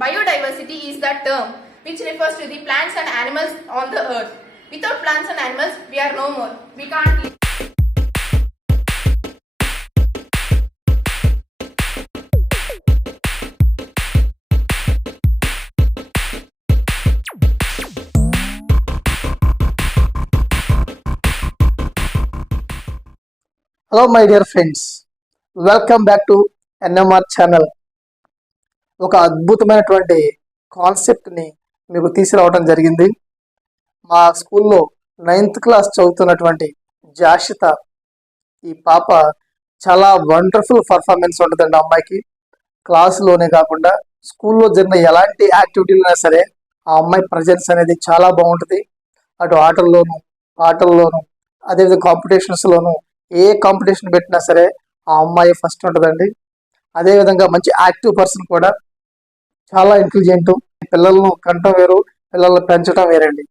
Biodiversity is the term which refers to the plants and animals on the earth. Without plants and animals, we are no more. We can't live. Hello my dear friends, welcome back to NMR channel. ఒక అద్భుతమైనటువంటి కాన్సెప్ట్ని మీకు తీసుకురావడం జరిగింది. మా స్కూల్లో 9th class చదువుతున్నటువంటి జాషిత, ఈ పాప చాలా వండర్ఫుల్ పర్ఫార్మెన్స్ ఉంటుందండి. అమ్మాయికి క్లాసులోనే కాకుండా స్కూల్లో జరిగిన ఎలాంటి యాక్టివిటీలైనా సరే ఆ అమ్మాయి ప్రజెన్స్ అనేది చాలా బాగుంటుంది. అటు ఆటల్లోనూ పాటల్లోనూ అదేవిధంగా కాంపిటీషన్స్లోనూ ఏ కాంపిటీషన్ పెట్టినా సరే ఆ అమ్మాయి ఫస్ట్ ఉంటుందండి. అదేవిధంగా మంచి యాక్టివ్ పర్సన్ కూడా, చాలా ఇంటెలిజెంట్. పిల్లలను కంటం వేరు, పిల్లలను పెంచడం వేరండి.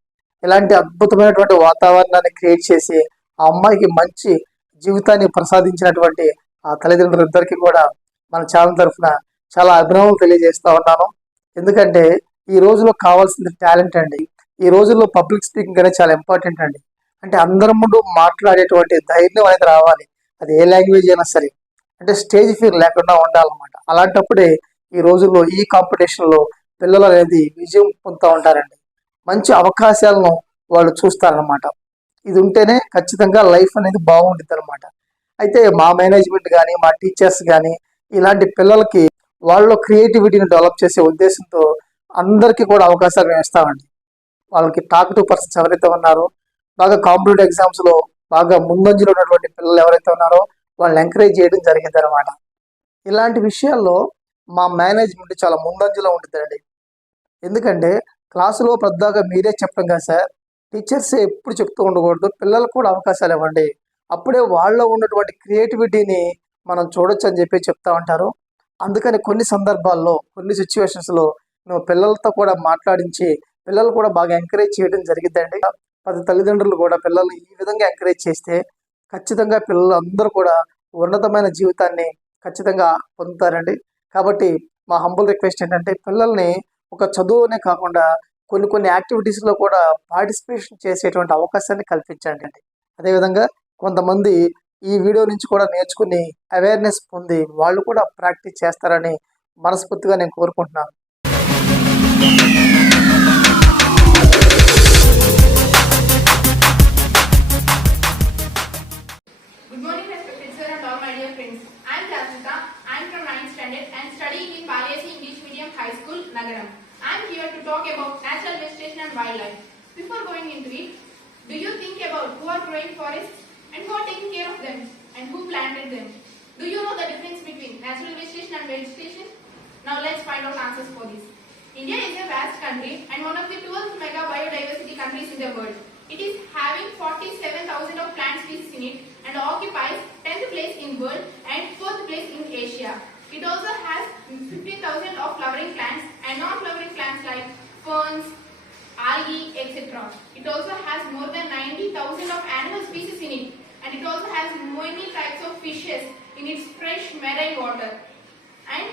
ఇలాంటి అద్భుతమైనటువంటి వాతావరణాన్ని క్రియేట్ చేసి ఆ అమ్మాయికి మంచి జీవితాన్ని ప్రసాదించినటువంటి ఆ తల్లిదండ్రులిద్దరికీ కూడా మన ఛానల్ తరఫున చాలా అభినందనలు తెలియజేస్తూ ఉన్నాను. ఎందుకంటే ఈ రోజులో కావాల్సింది టాలెంట్ అండి. ఈ రోజుల్లో పబ్లిక్ స్పీకింగ్ అనేది చాలా ఇంపార్టెంట్ అండి. అంటే అందరి ముందు మాట్లాడేటువంటి ధైర్యం అనేది రావాలి. అది ఏ లాంగ్వేజ్ అయినా సరే, అంటే స్టేజ్ ఫియర్ లేకుండా ఉండాలన్నమాట. అలాంటప్పుడే ఈ రోజుల్లో ఈ కాంపిటీషన్లో పిల్లలు అనేది విజయం పొందుతూ ఉంటారండి. మంచి అవకాశాలను వాళ్ళు చూస్తారనమాట. ఇది ఉంటేనే ఖచ్చితంగా లైఫ్ అనేది బాగుంటుంది అనమాట. అయితే మా మేనేజ్మెంట్ కానీ మా టీచర్స్ కానీ ఇలాంటి పిల్లలకి వాళ్ళ క్రియేటివిటీని డెవలప్ చేసే ఉద్దేశంతో అందరికీ కూడా అవకాశాలు వేస్తామండి. వాళ్ళకి టాక్టివ్ పర్సన్స్ ఎవరైతే ఉన్నారో, బాగా కాంపిటేటివ్ ఎగ్జామ్స్లో బాగా ముందంజలో ఉన్నటువంటి పిల్లలు ఎవరైతే ఉన్నారో వాళ్ళని ఎంకరేజ్ చేయడం జరిగింది అనమాట. ఇలాంటి విషయాల్లో మా మేనేజ్మెంట్ చాలా ముందంజలో ఉంటుందండి. ఎందుకంటే క్లాసులో పెద్దగా మీరే చెప్పడం కదా సార్, టీచర్స్ ఎప్పుడు చెప్తూ ఉండకూడదు, పిల్లలకు కూడా అవకాశాలు ఇవ్వండి. అప్పుడే వాళ్ళలో ఉన్నటువంటి క్రియేటివిటీని మనం చూడొచ్చు అని చెప్పి చెప్తా ఉంటారు. అందుకని కొన్ని సందర్భాల్లో కొన్ని సిచ్యువేషన్స్లో మేము పిల్లలతో కూడా మాట్లాడించి పిల్లలు కూడా బాగా ఎంకరేజ్ చేయడం జరిగిద్దండి. 10 తల్లిదండ్రులు కూడా పిల్లల్ని ఈ విధంగా ఎంకరేజ్ చేస్తే ఖచ్చితంగా పిల్లలు అందరూ కూడా ఉన్నతమైన జీవితాన్ని ఖచ్చితంగా పొందుతారండి. కాబట్టి మా హంబుల్ రిక్వెస్ట్ ఏంటంటే పిల్లల్ని ఒక చదువునే కాకుండా కొన్ని యాక్టివిటీస్లో కూడా పార్టిసిపేషన్ చేసేటువంటి అవకాశాన్ని కల్పించండి అండి. అదేవిధంగా కొంతమంది ఈ వీడియో నుంచి కూడా నేర్చుకుని అవేర్నెస్ పొంది వాళ్ళు కూడా ప్రాక్టీస్ చేస్తారని మనస్ఫూర్తిగా నేను కోరుకుంటున్నాను. Good morning, respected sir and all my dear friends. I am Jashritha. I am from 9th standard and studying in Biodiversity English Medium High School, Nagaram. I am here to talk about natural vegetation and wildlife. Before going into it, do you think about who are growing forests and who are taking care of them and who planted them? Do you know the difference between natural vegetation and vegetation? Now let's find out answers for this. India is a vast country and one of the 12th mega biodiversity countries in the world. It is having 47,000 of plant species in it and occupies 10th place in world and 4th place in Asia. It also has 15,000 of flowering plants and non-flowering plants like ferns, algae, etc. It also has more than 90,000 of animal species in it, and it also has many types of fishes in its fresh marine water. And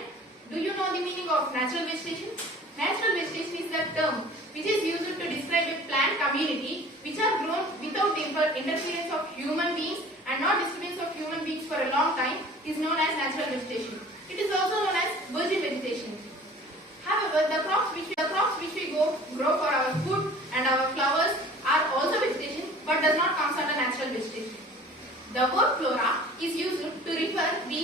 do you know the meaning of natural vegetation? Natural vegetation is the term which is used to describe a plant community which are grown without the interference of human beings and not disturbance of human beings for a long time is known as natural vegetation. It is also known as virgin vegetation. However, the crops which we grow for our food and our flowers are also vegetation but does not come under natural vegetation. The word flora is used to refer the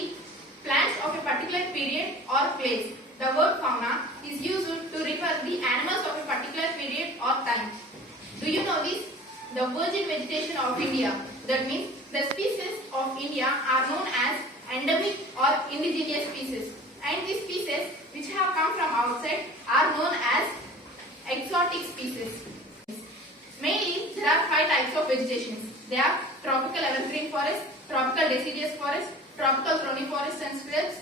plants of a particular period or place. The word fauna is used to refer the animals of a particular period or time. Do you know this? The virgin vegetation of India, that means the species of India are known as endemic or indigenous species, and these species which have come from outside are known as exotic species. Mainly there are 5 types of vegetation. They are tropical evergreen forest, tropical deciduous forest, tropical thorny forest and shrubs,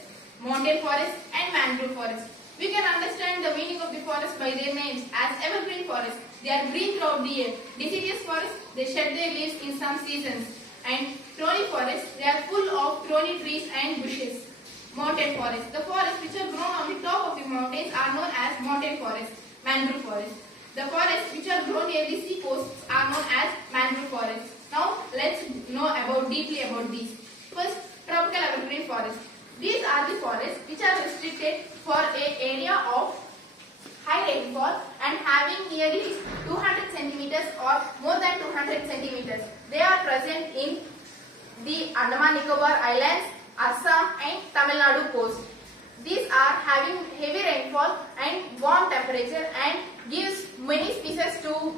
mountain forest and mangrove forest. We can understand the meaning of the forest by their names. As evergreen forest, they are green throughout the year. Deciduous forest, they shed their leaves in some seasons. And thorny forest, they are full of thorny trees and bushes. Mountain forest, the forests which are grown on the top of the mountains are known as as mountain forest, mangrove forest. The forests which are grown near the sea coasts are known as mangrove forests. Now let's know deeply about these. First, tropical evergreen forest. These are the forests which are restricted for an area of high rainfall and having nearly 200 centimeters or more than 200 centimeters. They are present in the Andaman Nicobar Islands, Assam and Tamil Nadu coast. These are having heavy rainfall and warm temperature and gives many species to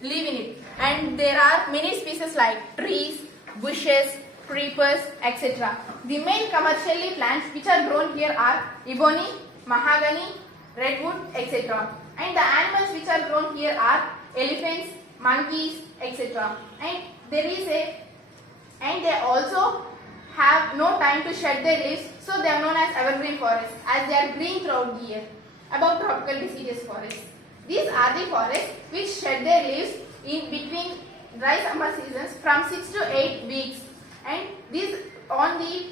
live in it. And there are many species like trees, bushes, creepers, etc. The main commercially plants which are grown here are ebony, mahogany, redwood, etc. And the animals which are grown here are elephants, monkeys, etc. And they also have no time to shed their leaves, so they are known as evergreen forests as they are green throughout the year. About tropical deciduous forests. These are the forests which shed their leaves in between dry summer seasons from 6 to 8 weeks, and these on the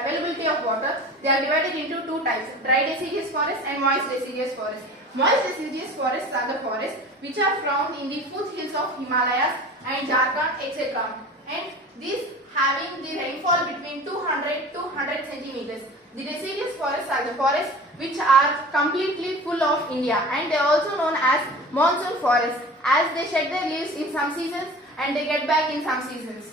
availability of water, they are divided into two types: dry deciduous forests and moist deciduous forests. Moist deciduous forests are the forests which are found in the foothills of Himalayas and Jharkhand, etc. And these having the rainfall between 200 to 100 centimeters. The deciduous forests are the forests which are completely full of India, and they are also known as monsoon forests as they shed their leaves in some seasons and they get back in some seasons.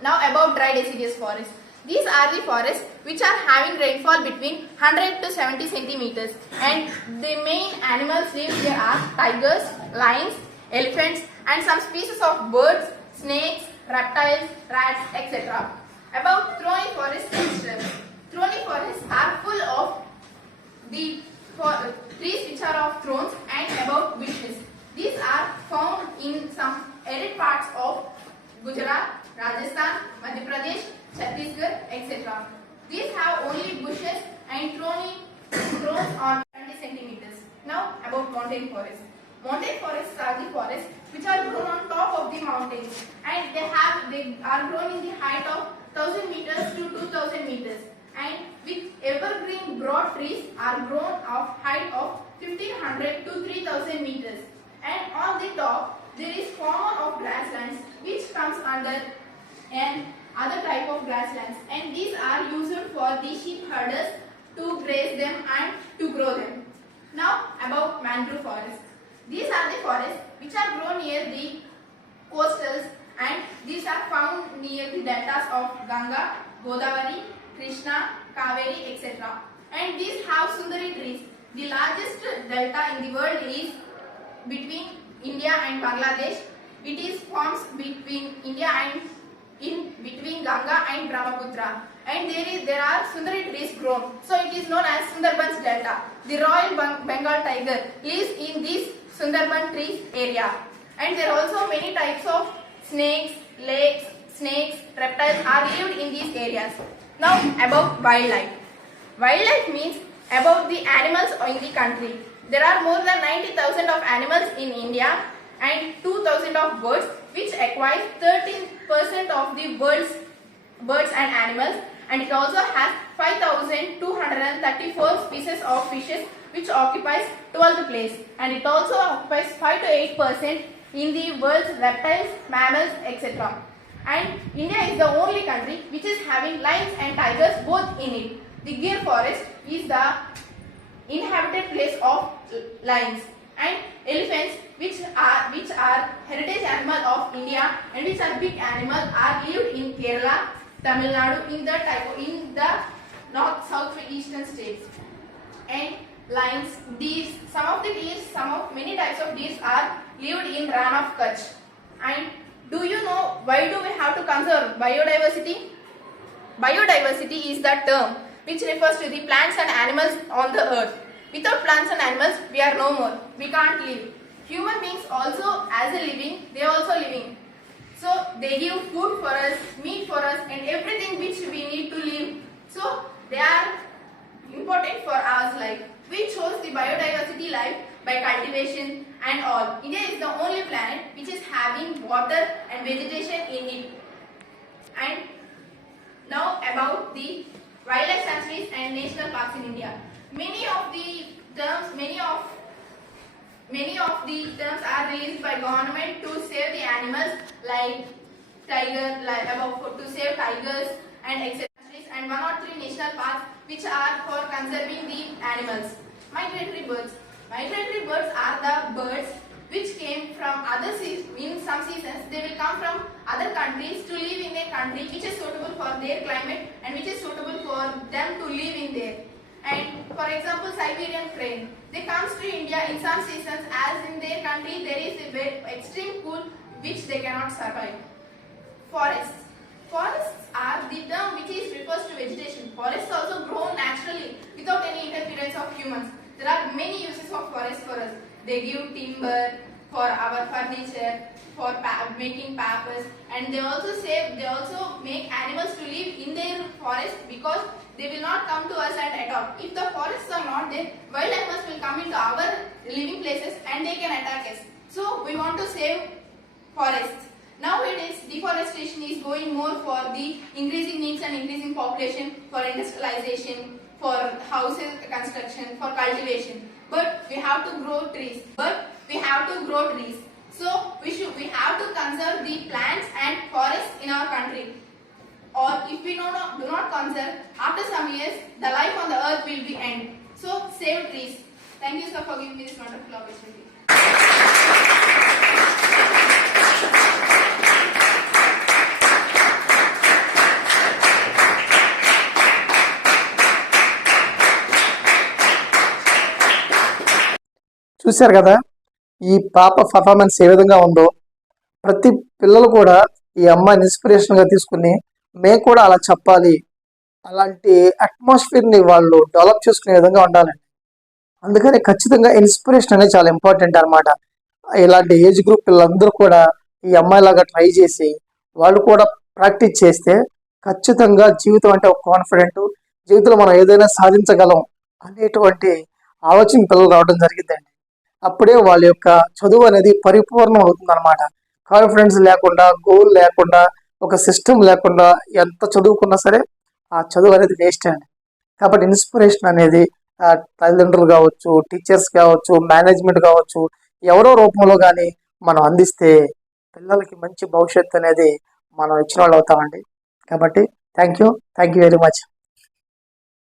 Now about dry deciduous forests. These are the forests which are having rainfall between 100 to 70 centimeters, and the main animals live here are tigers, lions, elephants and some species of birds, snakes, reptiles, rats, etc. About thorny forests and shrubs. Thorny forests are full of the trees which are of thorns and about bushes. These are found in some arid parts of Gujarat, Rajasthan, Madhya Pradesh, Chhattisgarh, etc. These have only bushes and thorns on 20 centimeters. Now about mountain forests. Mountain forests are the forests which are grown on top of the mountains, and they are grown in the height of 1000 meters to 2000 meters, and with evergreen broad trees are grown of height of 1500 to 3000 meters, and on the top there is common of grasslands which comes under an other type of grasslands, and these are used for the sheep herders to graze them and to grow them. Now about mangrove forests. These are the forests which are grown near the coastals, and these are found near the deltas of Ganga, Godavari, Krishna, Kaveri, etc. And these have Sundari trees. The largest delta in the world is between India and Bangladesh. It is forms between India and in between Ganga and Brahmaputra, and there are Sundari trees grown, so it is known as Sundarbans Delta. The Royal Bengal tiger lives in this Sundarban trees area, and there are also many types of snakes, lakes, reptiles are lived in these areas. Now about wildlife. Wildlife means about the animals in the country. There are more than 90,000 of animals in India and 2,000 of birds, which acquires 13% of the world's birds and animals, and it also has 5,234 species of fishes, which occupies 12th place, and it also occupies 5 to 8% in the world's reptiles, mammals, etc. And India is the only country which is having lions and tigers both in it. The Gir forest is the inhabited place of lions, and elephants, which are heritage animal of India and which are big animals, are lived in Kerala, Tamil Nadu, in the north south eastern states. And lions, deers, many types of deers are lived in Ran of Kutch. And do you know why do we have to conserve biodiversity? Biodiversity is the term which refers to the plants and animals on the earth. Without plants and animals, we are no more. We can't live. Human beings also, as a living, they are also living. So they give food for us, meat for us, and everything which we need to live. So they are important for our life. We chose the biodiversity life by cultivation and all. India is the only planet which is having water and vegetation in it. And now about the wildlife sanctuaries and national parks in India. Many of the terms are released by government to save the animals like to save tigers and etc. And 103 national parks which are for conserving the animals. Migratory birds. Migratory birds are the birds which came from other seasons. In some seasons they will come from other countries to live in a country which is suitable for their climate and which is suitable for them to live in there. And for example, Siberian crane. They comes to India in some seasons as in their country there is a very extreme cool which they cannot survive. Forests. Forests are the term which is refers to vegetation. Forests also grow naturally without any interference of humans. There are many uses of forests for us. They give timber for our furniture, for making papers, and they also make animals to live in their forest because they will not come to us and attack. If the forests are not there, wild animals will come into our living places and they can attack us. So we want to save forests. Nowadays, deforestation is going more for the increasing needs and increasing population, for industrialization, for houses construction, for cultivation. But we have to grow trees. So we have to conserve the plants and forests in our country. Or if we do not conserve, after some years, the life on the earth will be end. So save trees. Thank you, sir, for giving me this wonderful opportunity. చూశారు కదా ఈ పాప performance ఏ విధంగా ఉందో. ప్రతి పిల్లలు కూడా ఈ అమ్మాయిని ఇన్స్పిరేషన్గా తీసుకుని మేము కూడా అలా చెప్పాలి, అలాంటి అట్మాస్ఫియర్ని వాళ్ళు డెవలప్ చేసుకునే విధంగా ఉండాలండి. అందుకని ఖచ్చితంగా ఇన్స్పిరేషన్ అనేది చాలా ఇంపార్టెంట్ అనమాట. ఇలాంటి ఏజ్ గ్రూప్ పిల్లలందరూ కూడా ఈ అమ్మాయిలాగా ట్రై చేసి వాళ్ళు కూడా ప్రాక్టీస్ చేస్తే ఖచ్చితంగా జీవితం అంటే ఒక కాన్ఫిడెంట్, జీవితంలో మనం ఏదైనా సాధించగలం అనేటువంటి ఆలోచన పిల్లలు రావడం జరిగిందండి. అప్పుడే వాళ్ళ యొక్క చదువు అనేది పరిపూర్ణం అవుతుంది అనమాట. కాన్ఫిడెన్స్ లేకుండా, గోల్ లేకుండా, ఒక సిస్టమ్ లేకుండా ఎంత చదువుకున్నా సరే ఆ చదువు అనేది వేస్ట్ అండి. కాబట్టి ఇన్స్పిరేషన్ అనేది తల్లిదండ్రులు కావచ్చు, టీచర్స్ కావచ్చు, మేనేజ్మెంట్ కావచ్చు, ఎవరో రూపంలో కానీ మనం అందిస్తే పిల్లలకి మంచి భవిష్యత్తు అనేది మనం ఇచ్చిన వాళ్ళు అవుతామండి. కాబట్టి థ్యాంక్ యూ వెరీ మచ్.